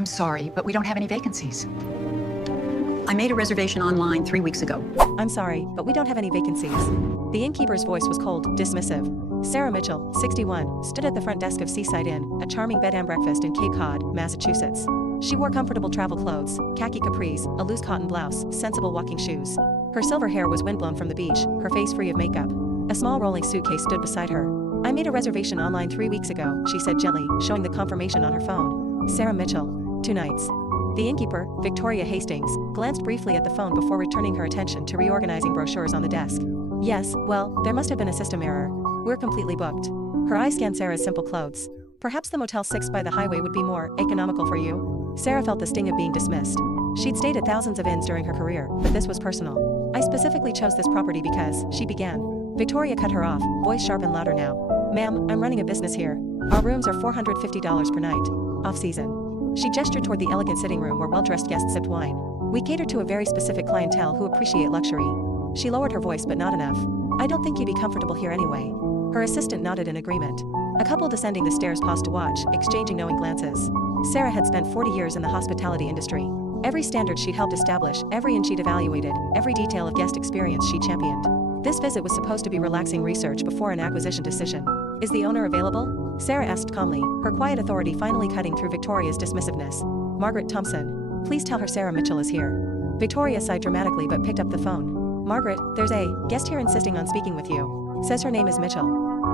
I'm sorry, but we don't have any vacancies. I made a reservation online 3 weeks ago. I'm sorry, but we don't have any vacancies. The innkeeper's voice was cold, dismissive. Sarah Mitchell, 61, stood at the front desk of Seaside Inn, a charming bed and breakfast in Cape Cod, Massachusetts. She wore comfortable travel clothes, khaki capris, a loose cotton blouse, sensible walking shoes. Her silver hair was windblown from the beach, her face free of makeup. A small rolling suitcase stood beside her. I made a reservation online 3 weeks ago, she said gently, showing the confirmation on her phone. Sarah Mitchell. 2 nights. The innkeeper, Victoria Hastings, glanced briefly at the phone before returning her attention to reorganizing brochures on the desk. Yes, well, there must have been a system error. We're completely booked. Her eye scanned Sarah's simple clothes. Perhaps the Motel 6 by the highway would be more economical for you? Sarah felt the sting of being dismissed. She'd stayed at thousands of inns during her career, but this was personal. I specifically chose this property because, she began. Victoria cut her off, voice sharp and louder now. Ma'am, I'm running a business here. Our rooms are $450 per night. Off-season. She gestured toward the elegant sitting room where well-dressed guests sipped wine. We cater to a very specific clientele who appreciate luxury. She lowered her voice but not enough. I don't think you'd be comfortable here anyway. Her assistant nodded in agreement. A couple descending the stairs paused to watch, exchanging knowing glances. Sarah had spent 40 years in the hospitality industry. Every standard she'd helped establish, every inch she'd evaluated, every detail of guest experience she championed. This visit was supposed to be relaxing research before an acquisition decision. Is the owner available? Sarah asked calmly, her quiet authority finally cutting through Victoria's dismissiveness. Margaret Thompson. Please tell her Sarah Mitchell is here. Victoria sighed dramatically but picked up the phone. Margaret, there's a guest here insisting on speaking with you. Says her name is Mitchell.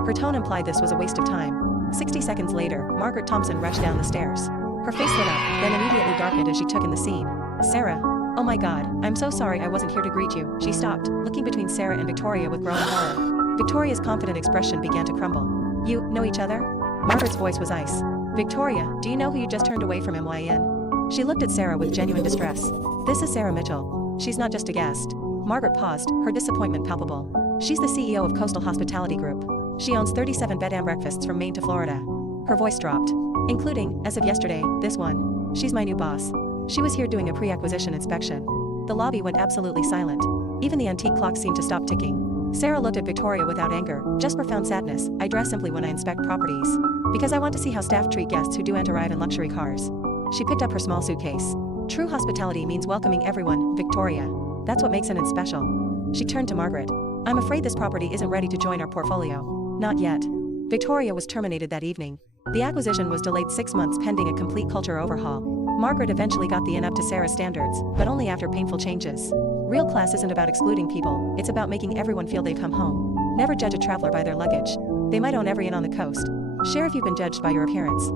Her tone implied this was a waste of time. 60 seconds later, Margaret Thompson rushed down the stairs. Her face lit up, then immediately darkened as she took in the scene. Sarah. Oh my god, I'm so sorry I wasn't here to greet you. She stopped, looking between Sarah and Victoria with growing horror. Victoria's confident expression began to crumble. You know each other? Margaret's voice was ice. Victoria, do you know who you just turned away from MYN? She looked at Sarah with genuine distress. This is Sarah Mitchell. She's not just a guest. Margaret paused, her disappointment palpable. She's the CEO of Coastal Hospitality Group. She owns 37 bed and breakfasts from Maine to Florida. Her voice dropped. Including, as of yesterday, this one. She's my new boss. She was here doing a pre-acquisition inspection. The lobby went absolutely silent. Even the antique clock seemed to stop ticking. Sarah looked at Victoria without anger, just profound sadness. I dress simply when I inspect properties. Because I want to see how staff treat guests who do arrive in luxury cars. She picked up her small suitcase. True hospitality means welcoming everyone, Victoria. That's what makes an inn special. She turned to Margaret. I'm afraid this property isn't ready to join our portfolio. Not yet. Victoria was terminated that evening. The acquisition was delayed 6 months pending a complete culture overhaul. Margaret eventually got the inn up to Sarah's standards, but only after painful changes. Real class isn't about excluding people, it's about making everyone feel they've come home. Never judge a traveler by their luggage. They might own every inn on the coast. Share if you've been judged by your appearance.